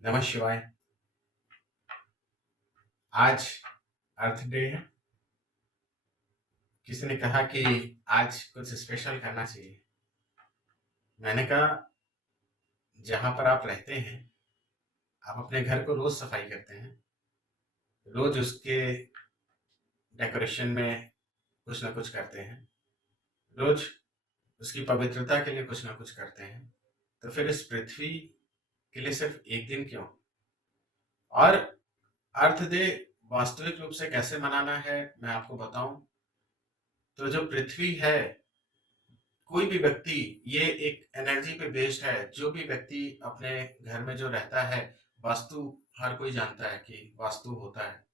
नमः शिवाय। आज अर्थ डे है। किसी ने कहा कि आज कुछ स्पेशल करना चाहिए। मैंने कहा जहाँ पर आप रहते हैं, आप अपने घर को रोज सफाई करते हैं, रोज उसके डेकोरेशन में कुछ ना कुछ करते हैं, रोज उसकी पवित्रता के लिए कुछ ना कुछ करते हैं। तो फिर इस पृथ्वी के लिए सिर्फ एक दिन क्यों? और अर्थ डे वास्तविक रूप से कैसे मनाना है मैं आपको बताऊं। तो जो पृथ्वी है, कोई भी व्यक्ति, ये एक एनर्जी पे बेस्ड है। जो भी व्यक्ति अपने घर में जो रहता है, वास्तु, हर कोई जानता है कि वास्तु होता है।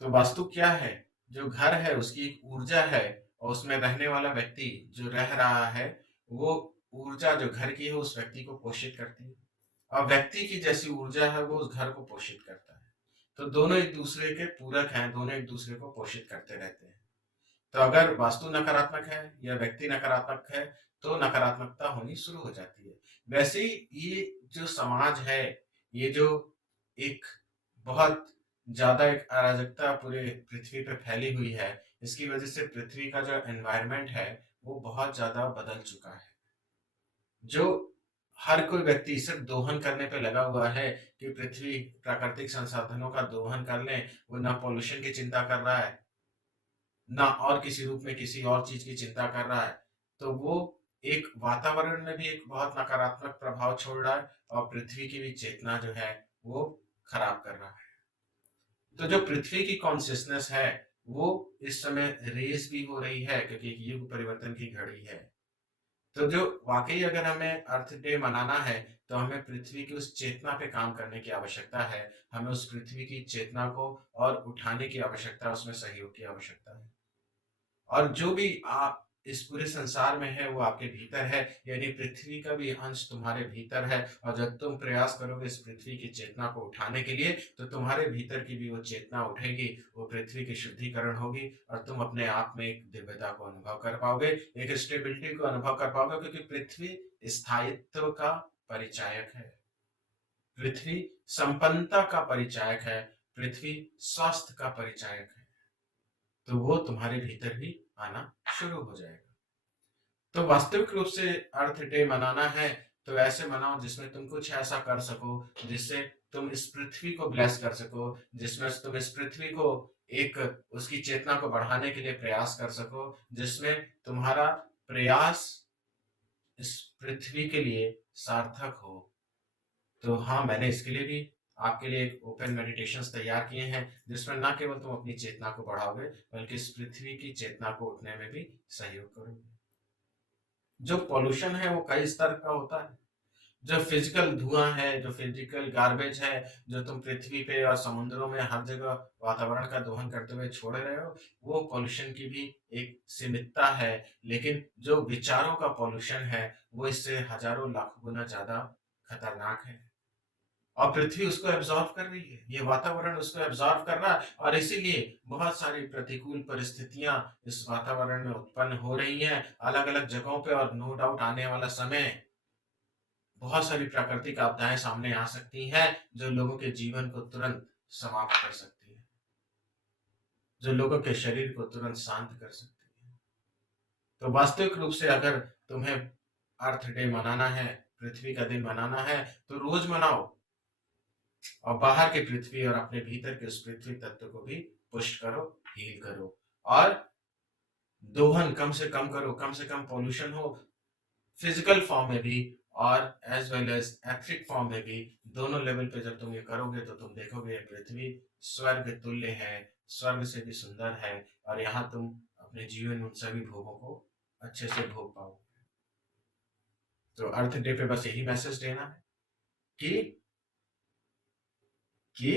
तो वास्तु क्या है? जो घर है उसकी एक ऊर्जा है, और उसमें रहने वाला व्यक्ति जो रह रहा है, वो ऊर्जा जो घर की है उस व्यक्ति को पोषित करती है, और व्यक्ति की जैसी ऊर्जा है वो उस घर को पोषित करता है। तो दोनों एक दूसरे के पूरक हैं, दोनों एक दूसरे को पोषित करते रहते हैं। तो अगर वास्तु नकारात्मक है या व्यक्ति नकारात्मक है, तो नकारात्मकता होनी शुरू हो जाती है। वैसे ही ये जो समाज है, ये जो एक बहुत ज़्यादा एक अराजकता पूरे पृथ्वी पे फैली हुई है, इसकी वजह से पृथ्वी का जो एनवायरनमेंट है, वो बहुत ज़्यादा बदल चुका है। जो हर कोई व्यक्ति सिर्फ दोहन करने पे लगा हुआ है कि पृथ्वी प्राकृतिक संसाधनों का दोहन कर ले, वो ना पॉल्यूशन की चिंता कर रहा है, ना और किसी रूप में किसी और चीज की चिंता कर रहा है। तो वो एक वातावरण में भी एक बहुत नकारात्मक प्रभाव छोड़ रहा है, और पृथ्वी की भी चेतना जो है वो खराब कर रहा है। तो जो पृथ्वी की कॉन्सियसनेस है, वो इस समय रेस भी हो रही है, क्योंकि एक युग परिवर्तन की घड़ी है। तो जो वाकई अगर हमें अर्थ डे मनाना है, तो हमें पृथ्वी की उस चेतना पे काम करने की आवश्यकता है। हमें उस पृथ्वी की चेतना को और उठाने की आवश्यकता, उसमें सहयोग की आवश्यकता है। और जो भी आप इस पूरे संसार में है वो आपके भीतर है, यानी पृथ्वी का भी अंश तुम्हारे भीतर है। और जब तुम प्रयास करोगे इस पृथ्वी की चेतना को उठाने के लिए, तो तुम्हारे भीतर की भी वो चेतना उठेगी, वो पृथ्वी की शुद्धिकरण होगी, और तुम अपने आप में एक दिव्यता को अनुभव कर पाओगे, एक स्टेबिलिटी को अनुभव कर पाओगे, क्योंकि पृथ्वी स्थायित्व का परिचायक है, पृथ्वी संपन्नता का परिचायक है, पृथ्वी स्वास्थ्य का परिचायक है। तो वो तुम्हारे भीतर भी आना शुरू हो जाएगा। तो वास्तविक रूप से अर्थ डे मनाना है, तो ऐसे मनाओ जिसमें तुम कुछ ऐसा कर सको जिससे तुम इस पृथ्वी को ब्लेस कर सको, जिसमें तुम इस पृथ्वी को एक उसकी चेतना को बढ़ाने के लिए प्रयास कर सको, जिसमें तुम्हारा प्रयास इस पृथ्वी के लिए सार्थक हो। तो हाँ, मैंने इसके लिए भी आपके लिए एक ओपन मेडिटेशंस तैयार किए हैं, जिसमें ना केवल तुम अपनी चेतना को बढ़ाओगे, बल्कि इस पृथ्वी की चेतना को उठने में भी सहयोग करोगे। जो पॉल्यूशन है वो कई स्तर का होता है। जो फिजिकल धुआं है, जो फिजिकल गार्बेज है, जो तुम पृथ्वी पे और समुद्रों में हर जगह वातावरण का दोहन करते हुए छोड़ रहे हो, वो पॉल्यूशन की भी एक सीमितता है। लेकिन जो विचारों का पॉल्यूशन है, वो इससे हजारों लाखों गुना ज्यादा खतरनाक है, और पृथ्वी उसको एब्जॉर्ब कर रही है, ये वातावरण उसको एब्जॉर्ब कर रहा है, और इसीलिए बहुत सारी प्रतिकूल परिस्थितियां इस वातावरण में उत्पन्न हो रही हैं अलग अलग जगहों पे। और नो डाउट आने वाला समय, बहुत सारी प्राकृतिक आपदाएं सामने आ सकती हैं, जो लोगों के जीवन को तुरंत समाप्त कर सकती है, जो लोगों के शरीर को तुरंत शांत कर सकती है। तो वास्तविक रूप से अगर तुम्हें अर्थ डे मनाना है, पृथ्वी का दिन मनाना है, तो रोज मनाओ, और बाहर की पृथ्वी और अपने भीतर के उस पृथ्वी तत्व को भी पुष्ट करो, हील करो, और दोहन कम से कम करो, कम से कम पॉल्यूशन हो, फिजिकल फॉर्म में भी और as well as ethic form में भी। दोनों लेवल पे जब तुम ये करोगे, तो तुम देखोगे पृथ्वी स्वर्ग तुल्य है, स्वर्ग से भी सुंदर है, और यहाँ तुम अपने जीवन में उन सभी भोगों को अच्छे से भोग पाओगे। तो अर्थ डे पे बस यही मैसेज देना है कि कि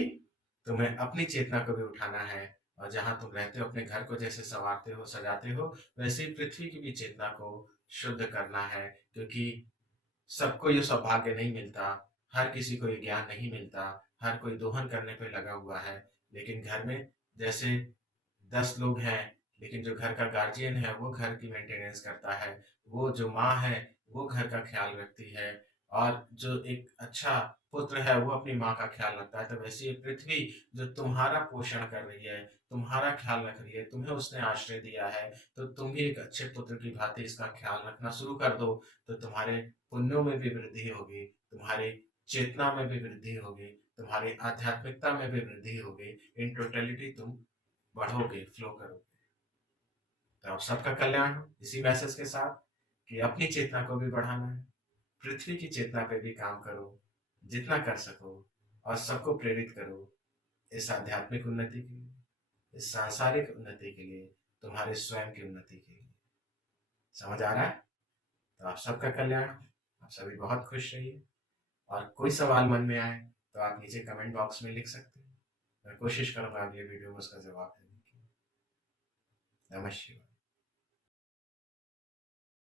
तुम्हें अपनी चेतना को भी उठाना है, और जहां तुम रहते हो अपने घर को जैसे संवारते हो, सजाते हो, वैसे ही पृथ्वी की भी चेतना को शुद्ध करना है। क्योंकि सबको ये सौभाग्य नहीं मिलता, हर किसी को ये ज्ञान नहीं मिलता, हर कोई दोहन करने पे लगा हुआ है। लेकिन घर में जैसे 10 लोग हैं, लेकिन जो घर का गार्जियन है वो घर की मेंटेनेंस करता है, वो जो माँ है वो घर का ख्याल रखती है, और जो एक अच्छा पुत्र है वो अपनी माँ का ख्याल रखता है, तो वैसे ये पृथ्वी जो तुम्हारा पोषण कर रही है, तुम्हारा ख्याल रख रही है, तुम्हें उसने आश्रय दिया है, तो तुम भी एक अच्छे पुत्र की भांति इसका ख्याल रखना शुरू कर दो, तो तुम्हारे पुण्यों में भी वृद्धि होगी, तुम्हारी चेतना में भी वृद्धि होगी, तुम्हारी आध्यात्मिकता में भी वृद्धि होगी। इन टोटलिटी तुम बढ़ोगे, फ्लो करोगे। तो आप सबका कल्याण हो इसी मैसेज के साथ कि अपनी चेतना को भी बढ़ाना है, पृथ्वी की चेतना पे भी काम करो, जितना कर सको, और सबको प्रेरित करो इस आध्यात्मिक उन्नति के लिए, इस सांसारिक उन्नति के लिए, तुम्हारे स्वयं की उन्नति के लिए। समझ आ रहा है? तो आप सबका कल्याण हो, आप सभी बहुत खुश रहिए। और कोई सवाल मन में आए तो आप नीचे कमेंट बॉक्स में लिख सकते हैं। मैं कोशिश करूंगा अगले वीडियो में उसका जवाब देने की। नमः शिवाय।